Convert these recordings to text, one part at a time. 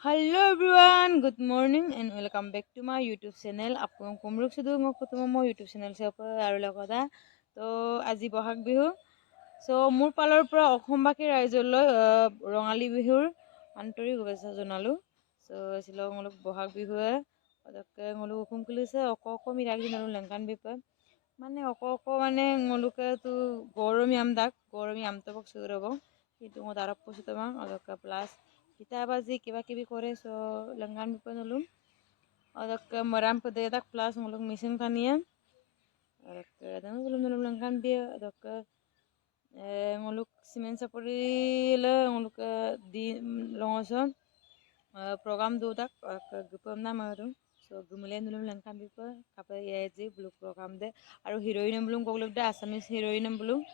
Hello everyone, good morning and welcome back to my YouTube channel. Apun kumruk sudu mo kutumo mo YouTube channel se apa aru lagoda. To aji bohag bihu. So mur palor pra okhom baki raizolo rongali bihur antori gobesa jonalu. So silo ngoluk bohag bihu e. Odokke ngoluk okhom kulise oko mirak dinalu lengkan bipa. Mane oko mane ngoluke tu goromi am tabok surobo. Itu ngodarap posito mang odokke plus kita bazi kiba kore so lengan bipa nulum odak maram pede tak plus ngulung mesin kania odak dan nulum lengan bi odak nguluk simen sapori le nguluk di longoso program do tak gupam na maru so gumule nulum lengan bipa kape ye blue program de aru heroine bulung kogluk de asamis heroine bulung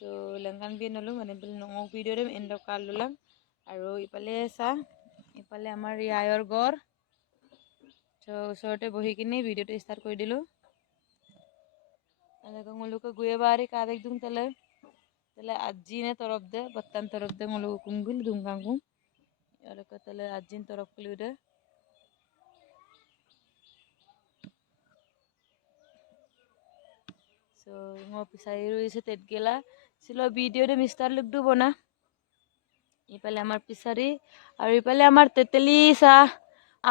so lengan bi nulum ane bul ngok video dem endo kalulang আৰু ইপালে চা ইপালে আমাৰ ৰিয়ায়ৰ গড় তো ওচৰতে বহি কিনে ভিডিওটো start কৰি দিলো এনেকৈ মুলুক গুয়ে বাৰি কাবেক দুং তেলে আজিনে তৰফ দে বত্তান তৰফ দে মুলুক কুংগুল দুংগাংগু এনেকৈ তেলে আজিন তৰফ কলিউ দে সো মো পিছাই রইছে তেত গেলা ছিল ভিডিও দে মিস্টার লুক দু বনা ইপালে আমার পিছারি আর ইপালে আমার তেতেলি সা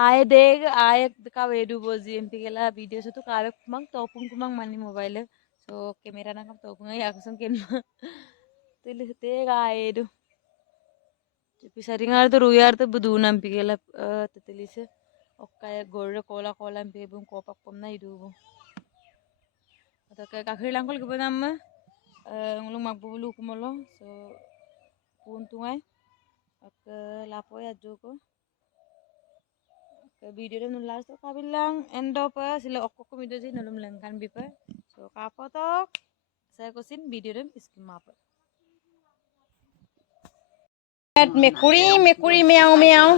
আয়ে দেখ আয়ে का वेडू बोजी एमपी गेला वीडियो से तो कावे कुमांग तोपुंग कुमांग मानी मोबाइल सो कैमरा ना कम तोपुंग या कसम केन तेले ते गाए दो पिसारी ngar तो रुयार तो बदून एमपी गेला तेतेली से ओक्का गोरे कोला कोला एमपी बुं कोपक पम ना इदु बो तो के काखरी लांगल के बनाम ngulung magbulu kumolo so puntungai ak lapoy adjo ko ke video dem nulas to kabilang endo pa sila okko video ji nulum lengkan bipa so kapotok saya kosin video dem skim apa mekuri meow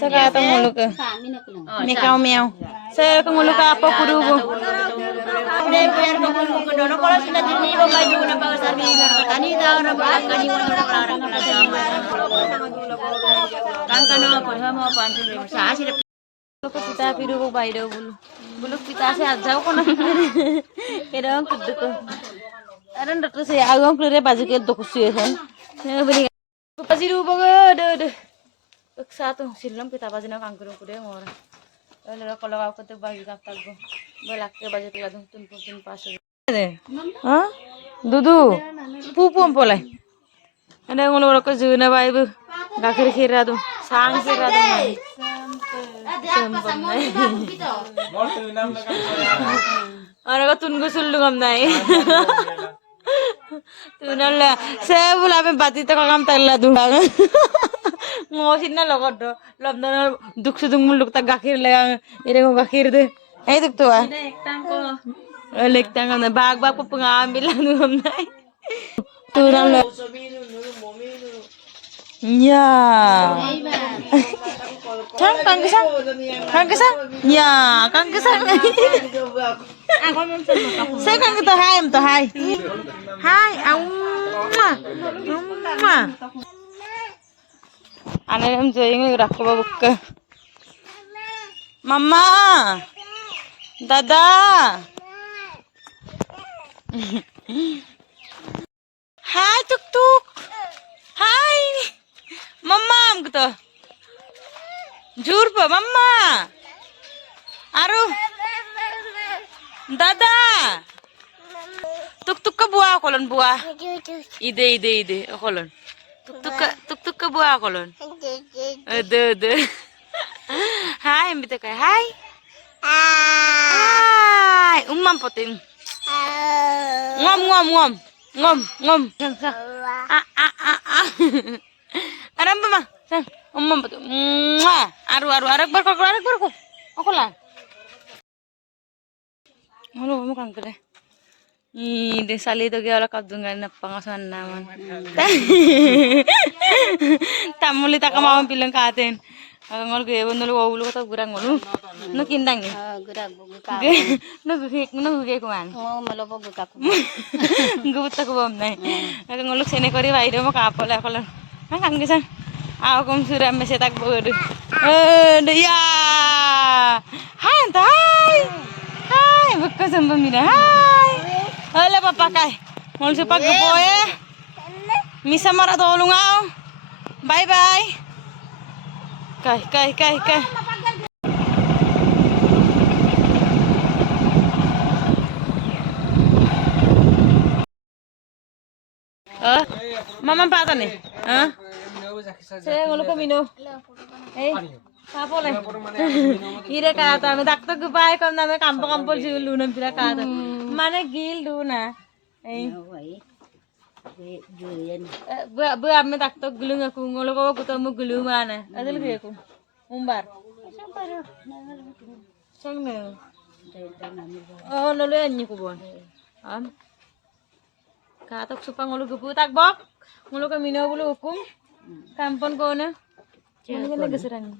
saka ta nguluk mekau meow saya ko nguluk apa kudu go kita piru ko baydo bulu kita se ajau ko na kedang kudu ko aran dokter se agam klure baju ke dokusi han beli pajiru bogo de satu silam kita bajina kangkuru kude ngora lelo kalau aku tuh bagi kapal go bolak ke baju ke ladung tun pas ha dudu pupum polai ada ngolo ko juna baibu gakhir khira du sang khira du sempam nai ara ko tun gusul ngam nai tunala sebul ame bati ta kam tagla du ngosin na logot do lobdana duk sudung muluk ta gakhir lega ere ko gakhir de ei duk to a lektang na bag ko pangambil ngam nai tunala ya kang kesang ya kang kesang saya kang kita hai ane em joying rakko babukka mama dada hai tuk hai mama gitu jurpa mama aru dada tuk ke buah kolon buah ide kolon tuk ke buah kolon de hai mbite kai hai umam poting ngom aram mama sang umam poting aru arak barko okola halo mo kang kede de sali to ge ala kabdungan na pangasan naman tamuli ta kamam bilang katen ngol ge bondol wulu ko gurang ngolu no kindang ni gurang buka no ge kuan malo buka ko gubta ko bom nai ngoluk sene kori bairo mo kapol akol kang gesang ako kum suram me setak bodu Ya. Hai tai. Hai, buka sambal mira. Hai. Halo papa kai. Mau sepak gepoe. Misa mara tolong au. Bye bye. Kai. Mama pata nih. Saya ngulu ke mino. Apa le? Ire kata me tak to gupai kom na me kampol julu na pira kata. Mane gil du na. Bu ame tak to gulung aku ngulu ko ketemu gulung mana. Adil ke aku. Umbar. Sang ne. Oh nolu anyi ko bon. Katok supa ngulu gupu tak bok. Ngulu ke mino bulu hukum. Kampon ko na. Ini kan geseran.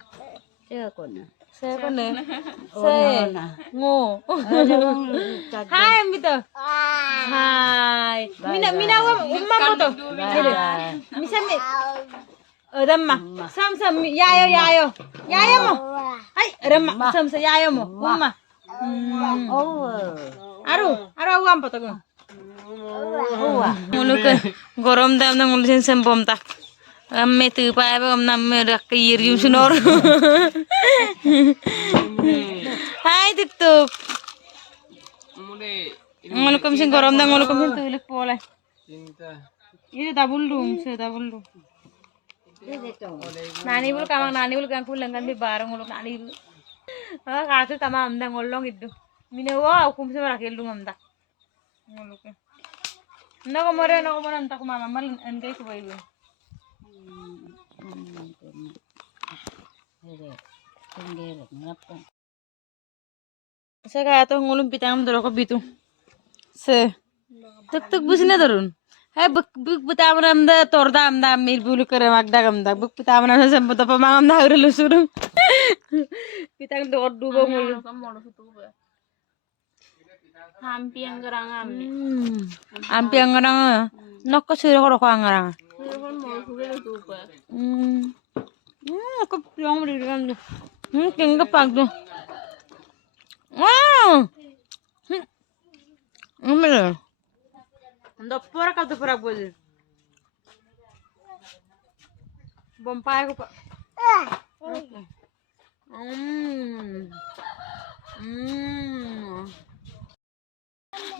Saya kona. Saya ngo. Hai Mito. Hai. Mina wa umma ko to. Misa mi. Ramma. Sam yayo. Yayo mo. Hai ramma sam yayo mo. Umma. Aru am pato ko. Ngulu ke gorom dam na ngulu sen sembom tak. Amme tu pa ba amna me rakir yum sunor. Hai tiktok. Ngulu kem sing gorom da ngulu kem sing tulik pole. Ini double room. Nani bul kamang kulangan bi barang ngulu nani. Kaatu tama amda ngolong itu. Mine wa hukum se rakil dum amda. Ngulu ke. Nako more anta ko mama mal enkai ko bayu. Saya kaya tuh ngulum pitang dulu ke bitu. Tuk busine turun. Hai buk pitang ramda torda amda amil bulu kere magda gamda. Buk pitang ramda sempat apa mangam dah udah lusurum. Pitang dor dubo ngulu. Ampi anggarang. Nokko sira karo anggarang. Aku yang berikan tu. Tinggal pak tu. Ambil. Anda pura kau tu pura boleh. Bompai aku pak.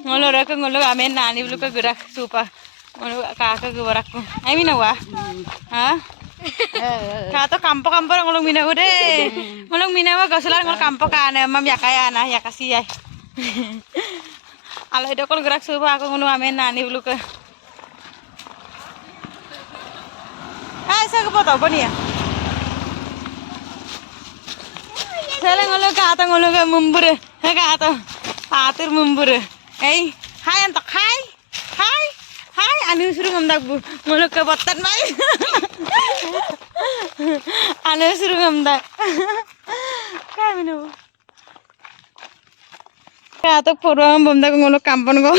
Ngolo amen nani bulu ke gerak supa. Ngolo kakak gerak ku. Ai mina wa. Hah? Kato kampo ngolong mina ude. Ngolong mina wa gasalan ngol kampo kana mam yakaya na yakasi ya. Ala itu kol gerak supa aku ngolo amen nani bulu ke. Hai sa ke foto bani ya. Sele ngolo kato ngolo ke mumbure. Kato. Atur mumbure. Hai antak hai. Anu suruh ngamdak bu, ngulu ke botan mai. Anu suruh ngamdak. Kami nu. Katok purwang bomdak ngulu kampon ko.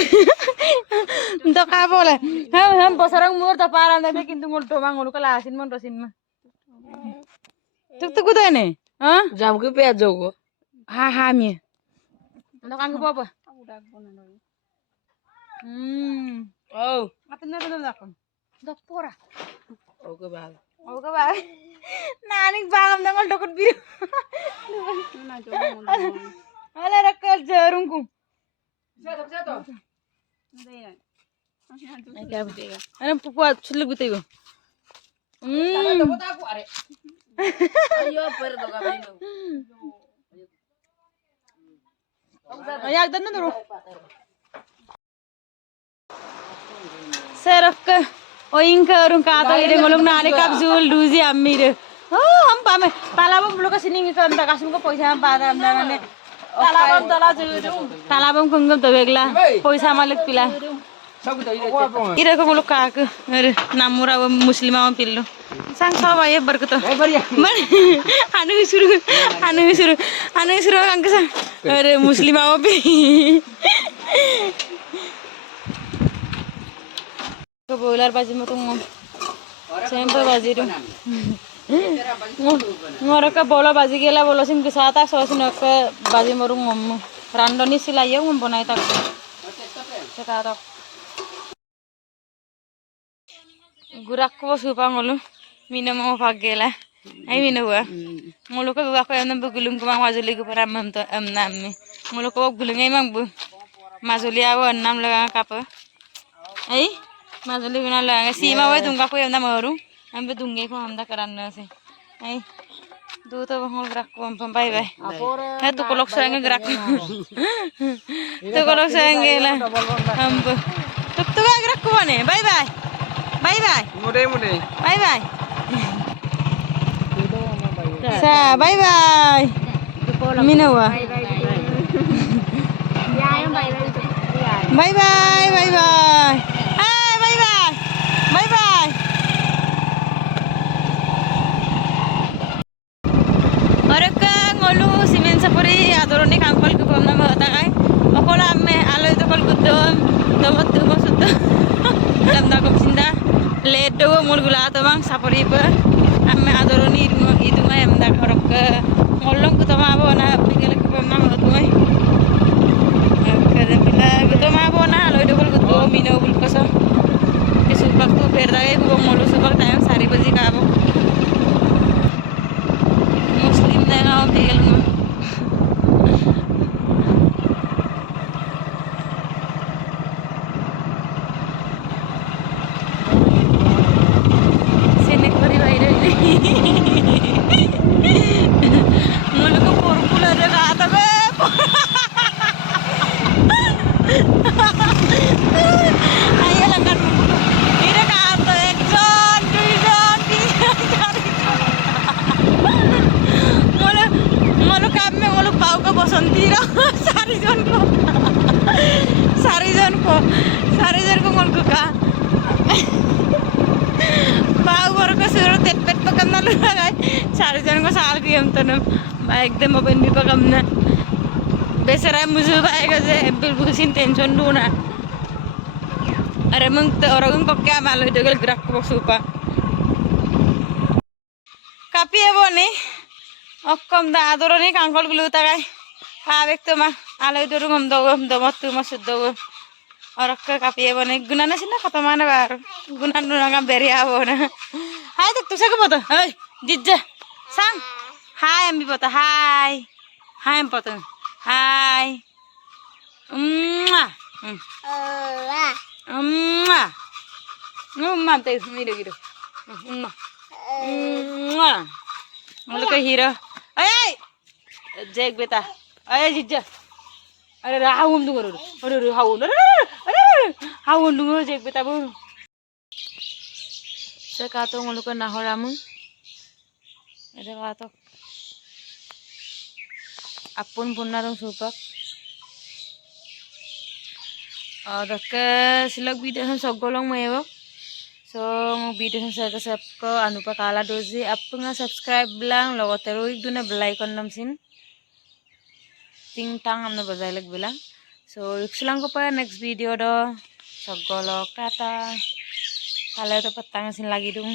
Untuk apa boleh? Ham bosarang mur taparan tapi kintu ngulu domang ngulu kelasin mon rosin mah. Tuk kuda nih? Hah? Jam ke pe ajogo. Ha mi. Untuk anggup apa? Oh. Atin na ako. Dokpora. Oke bal. Naning bagam nangol dokot biru. Ala rakal jarungku. Jatuh. Ana pupuat sulit butego. Aku are. Ayo perdo kabino. Ayak dan nuru. Serok oing karung kata ide ngolong nane kapsul duzi amire. Oh hampa me talabam belum kesini gitu anda kasih ko poisa hampa anda nane. Talabam kunggam tuh begla poisa malik pila. Ira ko ngolong kak, namura muslima am pillo. Sang sawa ya berkuto. Man anu suruh kang kesang. Muslima am pi. Boiler baji mo tong semper baji do Ngorok bola baji gela bola sing bisa tak so sing ke baji morung ngom randoni sila yo ngom bonai tak sekarang gurak ko supa ngolu minum mo pagela ay minum wa ngolu ko gurak ko yam bugulung ko mang majuli ko para mam to am nam ngolu ko gulung ay mang bu majuli awo nam laga kapa ay majuli bina laga sima wa dunga ko yam maru am be dunge ko am da karan na se ay do to ngol gurak ko am bye bye ha to kolok sang gurak to kolok sang gela am tuk tuk gurak ko ne bye bye bye bye Mudah. bye bye sa bye bye minawa bye bye bye bye hai bye bye bye bye oraka ngolu simen sapuri adoroni kampal ko pamna mata kai okola amme aloy to kol gudom domot tumo suddo damda ko sinda ledo mul gula to bang sapuri pe amme adoroni iduma emda oraka ngolong ko tama bona pingel ko pamna matumai kada bila ko ma bona aloy to kol gudom mino bul koso ke subak tu perda ko ngolu subak time sari baji ka abo muslim na nga pingel mo sinek pari baire mulu ko purpula de kata be ayo langkan ire kata ekjon duijon tijon mulu kami mulu pau ko bosanti ro sarijon ko mulu ka pau bor ko suru tepet pakam na lagay sarijon ko saal kiyam tanam एकदम अपन भी पकड़ना बेसरा मुझे आएगा जे बिल्कुल सिन tension दूना अरे मंग तो orang को क्या मालूम itu gel gerak ko supa kapi ebo ni okkom da adoroni kangkol gulu takai kabek to ma aloi durungom dogom domot tu masud dogom orak kapi ebo ni gunana sina kata mana bar gunan nunanga beri abo na hai tuk tusa ko boto hai jijja sang hai ambi boto hai am boto hai te mira gitu Mulu ke hero ay jek beta ay jijja अरे हाउन दुंगो अरे हाउन अरे हाउन दुंगो जेक बेटा बु से का तो ngolu ka nahoramu ada ka to apun punarung supak adake silak video sogolong mebo so video saya ko anupa kala dozi apunga subscribe lang logote roik duna bell icon namsin ting tang amna bajailek bilang so iksulang ko pa next video do sogolok tata kalau itu petang sin lagi dong